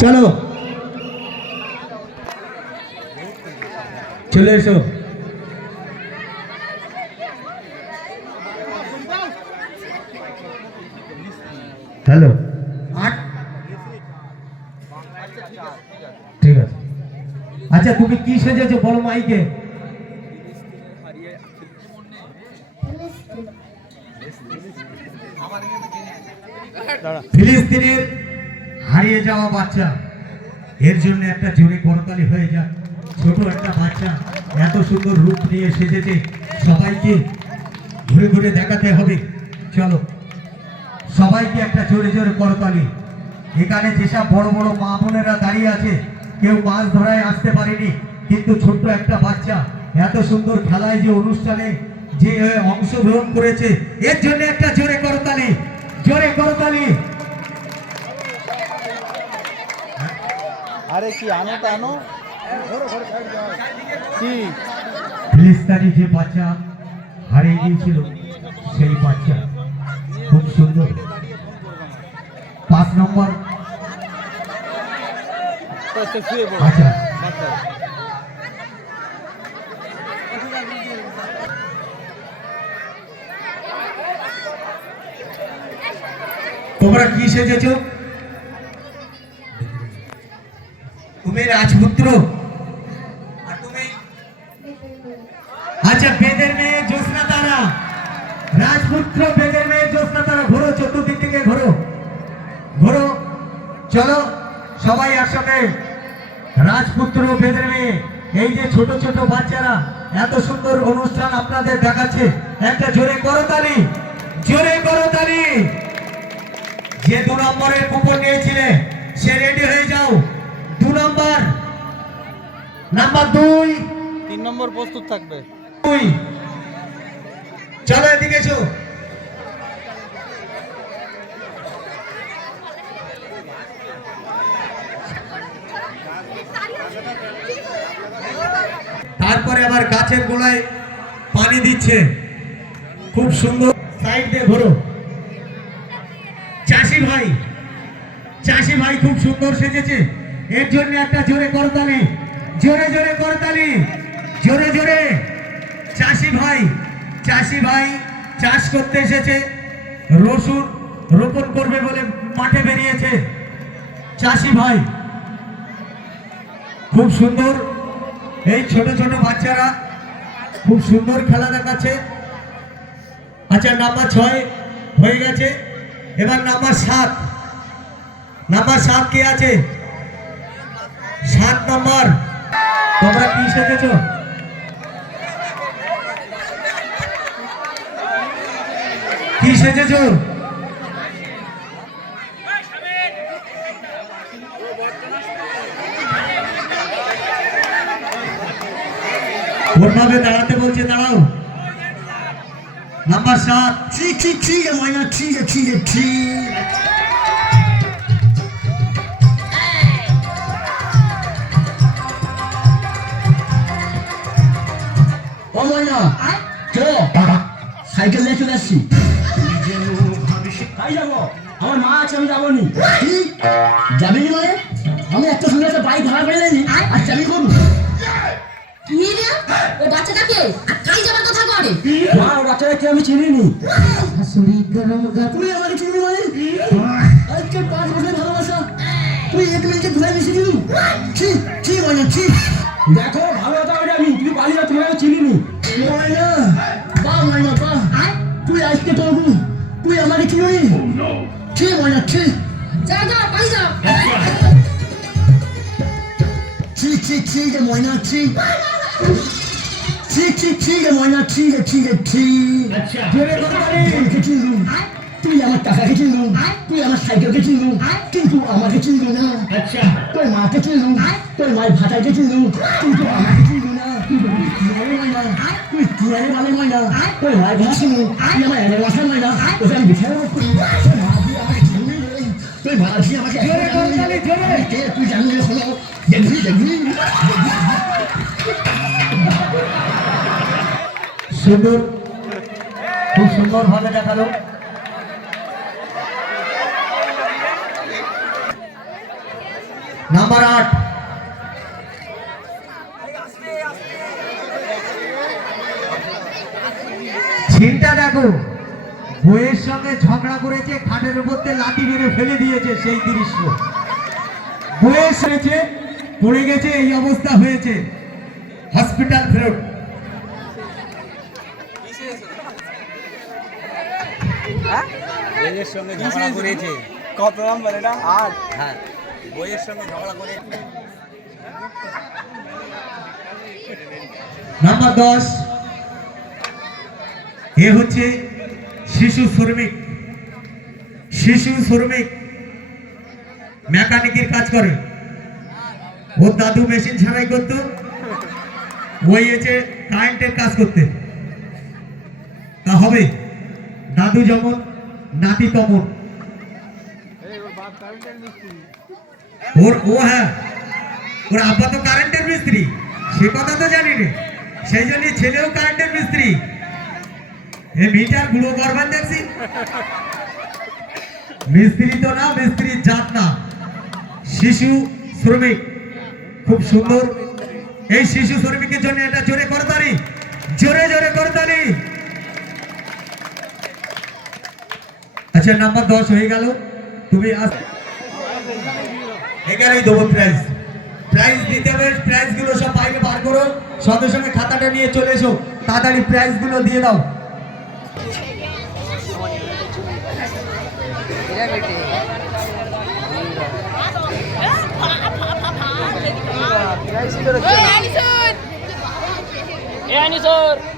চলো চলে এসো। হ্যালো, ঠিক আছে। আচ্ছা তুমি কি সেজেছো বলো মাইকে? ফিলিস্তিনের হারিয়ে যাওয়া বাচ্চা, এর জন্য একটা জোরে করতালি হয়ে যাক। ছোট একটা বাচ্চা এত সুন্দর রূপ নিয়ে সেজেছে, সবাইকে ঘুরে ঘুরে দেখাতে হবে। চলো সবাইকে একটা জোরে জোরে করতালি। এখানে যেসব বড় বড় মা বোনেরা দাঁড়িয়ে আছে, কেউ মাছ ধরায় আসতে পারেনি, কিন্তু ছোট্ট একটা বাচ্চা এত সুন্দর খেলায় যে অনুষ্ঠানে যে অংশগ্রহণ করেছে, এর জন্য একটা জোরে করতালি, জোরে করতালি। আরে কি আনো তো আনো কি ফিলিস্তিনি যে বাচ্চা হারিয়ে গিয়েছিল, সেই বাচ্চা খুব সুন্দর 5 নম্বর। আচ্ছা তোমরা কি সেজেছ? তুমি রাজপুত্র, আর তুমি? আচ্ছা বেদের মেয়ে জ্যোৎস্না তারা, রাজপুত্র বেদের মেয়ে জ্যোৎস্না তারা। ঘোরো, চতুর্দিক থেকে ঘোরো ঘোরো। চলো সবাই একসাথে। রাজপুত্র বেদের মেয়ে, এই যে ছোট ছোট বাচ্চারা এত সুন্দর অনুষ্ঠান আপনাদের দেখাচ্ছে, একটা জোরে করতালি, জোরে করতালি। যে 2 নম্বরের কুপন নিয়েছিলে সে রেডি হয়ে যাও। 2 নম্বর, নাম্বার 2, 3 নম্বর প্রস্তুত থাকবে। 2 চলো এদিকে এসো। তারপরে আবার গাছের গোড়ায় পানি দিচ্ছে, খুব সুন্দর। সাইড দিয়ে ঘোরো। চাষি ভাই, চাষি ভাই খুব সুন্দর সেজেছে, এর জন্য একটা জোরে করতালি, জোরে জোরে করতালি, জোরে জোরে। চাষি ভাই, চাষি ভাই চাষ করতে এসেছে, রসুন রোপণ করবে বলে মাঠে বেরিয়েছে। চাষি ভাই খুব সুন্দর। এই ছোট ছোট বাচ্চারা খুব সুন্দর খেলা দেখাচ্ছে। আচ্ছা নাম্বার 6 হয়ে গেছে, এবার নাম্বার 7। নাম্বার 7 কে আছে? 7 নম্বর। তোমরা কি সেজেছ? কি সেজেছ? ওরভাবে দাঁড়াতে বলছে, দাঁড়াও। নাম্বার 7। ঠিক ঠিক ঠিক ময়না, ঠিক ঠিক ঠিক। ও ময়না, চলো সাইকেল নিয়ে চলে আসছি। তাই যাবো, আমার মা আছে, আমি যাবো নি। যাবি নি মানে? আমি একটা সুন্দর একটা বাইক ভাড়া করে নিই, আর যাবি করবো। ও বাচ্চাটাকে কাই যাবার কথা করে? মা, ও বাচ্চাটাকে আমি চিনিনি। তুই আমাকে চিনি মানে? আজকে 5 বছরের ভালোবাসা তুই 1 মিনিটে ধুলাই মিশে দিলু। ঠিক ঠিক ময়না, ঠিক। দেখো ভালো কথা বলে আমি, তুই পালিয়ে যা, তোমাকে চিনিনি। ময়না বাহ, ময়না বাহ, তুই আজকে করবো, তুই আমাকে চিনি। ঠিক ময়না, ঠিক। যা যা পাই যা। ঠিক ঠিক ঠিক ময়না, ঠিক ঠিক ঠিক ঠিক ময়না, ঠিক ঠিক ঠিক। জোরে করতালি। চিনলু, তুই আমার টাকাকে চিনলু, তুই আমার সাইকেলকে চিনলু, কিন্তু আমাকে চিনলু না। তোর মাকে চিনলু, তোর মায়ের ভাতাকে চিনলু, কিন্তু আমাকে চিনলু না। তুই কিয়ারে বলে ময়না, তোর মায়ের ভাত চিনলু, তুই আমার এনে মাথা ময়না, তোকে আমি বিছানা রাখবো। তোর মা দিয়ে আমাকে চিনলু, তোর ভাড়া দিয়ে আমাকে তুই জানলে শোনো, দেখবি দেখবি। সুন্দর, খুব সুন্দর ভাবে দেখালো। নাম্বার 8। ছিনটা দেখো, বইয়ের সঙ্গে ঝগড়া করেছে, খাটের উপর থেকে লাথি মেরে ফেলে দিয়েছে, সেই দৃশ্য। বইয়ের হয়েছে, পড়ে গেছে, এই অবস্থা হয়েছে, হসপিটাল ফেরত। বইয়ের সঙ্গে ঝগড়া করেছে। কত নাম্বার এটা? 8। হ্যাঁ, বইয়ের সঙ্গে ঝগড়া করে নাম্বার 10। এ হচ্ছে শিশু শ্রমিক। শিশু শ্রমিক মেকানিকের কাজ করে। ওর দাদু মেশিন ছাড়াই করতো, ওই এসে কারেন্টের কাজ করতে। তা হবে, দাদু যেমন নাতি তমন। হ্যাঁ, ওর আব্বা তো কারেন্টের মিস্ত্রি, সে কথা তো জানি না, সেই জন্য ছেলেও কারেন্টের মিস্ত্রি। এই মিটার গুলো করবেন দেখছি, মিস্ত্রি তো না, মিস্ত্রির জাত না, শিশু শ্রমিক। খুব সুন্দর। এই শিশু শ্রমিকের জন্য এটা জোরে করতালি, জোরে জোরে করতালি। আচ্ছা, নাম্বার 10 হয়ে গেল। তুমি এখানেই দেবো প্রাইজ। প্রাইজ দিতে হবে, প্রাইজ গুলো সব বাইরে বার করো, সঙ্গে সঙ্গে খাতাটা নিয়ে চলে এসো, তাড়াতাড়ি প্রাইজ গুলো দিয়ে দাও। Hey, Anisur!